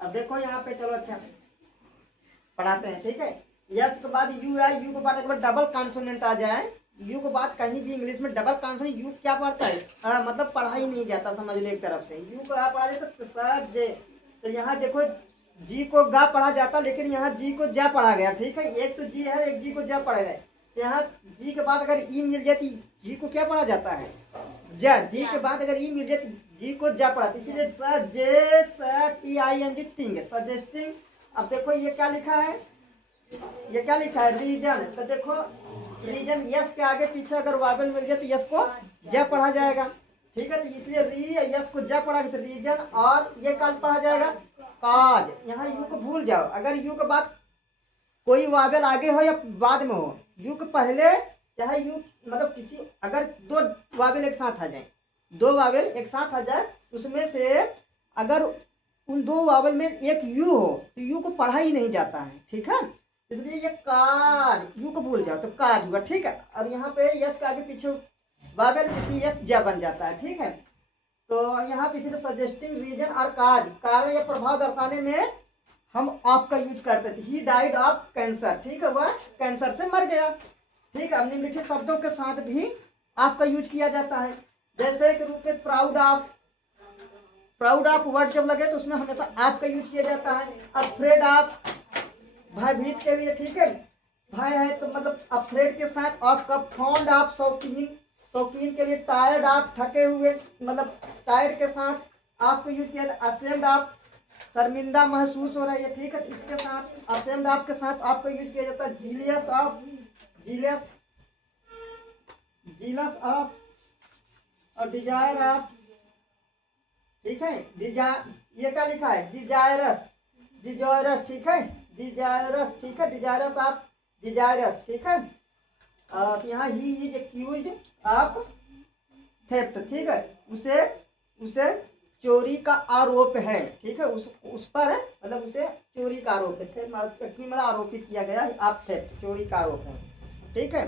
अब देखो यहाँ पे, चलो अच्छा पढ़ाते हैं, ठीक है। यस के बाद यू है, यू के बाद एक बार डबल कॉन्सोनेंट आ जाए, यू के बाद कहीं भी इंग्लिश में डबल कॉन्सोनेंट, यू क्या पढ़ता है, मतलब पढ़ा ही नहीं जाता, समझ लो एक तरफ से। यू को पढ़ा जाता तो सर जे, तो यहाँ देखो जी को गा पढ़ा जाता, लेकिन यहाँ जी को जा पढ़ा गया, ठीक है। एक तो जी है, एक जी को जा पढ़ा गया। यहाँ जी के बाद अगर ई मिल जाती, जी को क्या पढ़ा जाता है, जा। जी के बाद अगर ई मिल जाती, जी को जा पढ़ा, इसीलिए सजेस्टिंग, सजेस्टिंग। अब देखो ये क्या लिखा है, ये क्या लिखा है, रीजन। तो देखो रीजन यस के आगे पीछे अगर वावल मिल जाए तो यस को जा पढ़ा जाएगा, ठीक है। तो इसलिए री यस को जा पढ़ा, तो रीजन, और ये कल पढ़ा जाएगा काज। यहाँ यू को भूल जाओ, अगर यू के बाद कोई वावल आगे हो या बाद में हो, यू के पहले चाहे यू मतलब किसी, अगर दो वावल एक साथ आ जाए, दो वावल एक साथ आ जाए, उसमें से अगर उन दो वावल में एक यू हो तो यू को पढ़ा ही नहीं जाता है, ठीक है। इसलिए ये काज, यू को भूल जाओ तो काज हुआ, ठीक है। और यहाँ पे यस के आगे पीछे वावल, इसलिए यस जा बन जाता है, ठीक है। तो यहाँ पे इसलिए सजेस्टिंग, रीजन और काज, कारण या प्रभाव दर्शाने में हम ऑफ का यूज करते थे। ही डाइड ऑफ कैंसर, ठीक है, वह कैंसर से मर गया, ठीक है। निम्नलिखित शब्दों के साथ भी ऑफ का यूज किया जाता है, जैसे के रूप में proud of, proud of word जब लगे तो उसमें हमेशा ऑफ का यूज किया जाता है। अफ्रेड ऑफ, भयभीत के लिए, ठीक है, भय है तो मतलब अफ्रेड के साथ ऑफ का। फॉन्ड ऑफ, शौकीन, शौकीन के लिए। टायर्ड ऑफ, थके हुए, मतलब टायर्ड के साथ ऑफ का यूज किया जाता है। असेम्ड ऑफ, शर्मिंदा महसूस हो रहा है, ठीक है, इसके साथ असेम्ड ऑफ के साथ ऑफ का यूज किया जाता है। Zealous of, zealous, jealous of, और डिजायर ऑफ, ठीक है। ये क्या लिखा है, डिजायरस, डिजायरस, ठीक है, डिजायरस, ठीक है, डिजायरस ऑफ, डिजायरस, ठीक है। यहाँ he is accused of theft, ठीक है, उसे उसे चोरी का आरोप है, ठीक है, उस पर मतलब उसे चोरी का आरोप है, मतलब आरोपित किया गया, आप थेफ्ट, चोरी का आरोप है, ठीक है।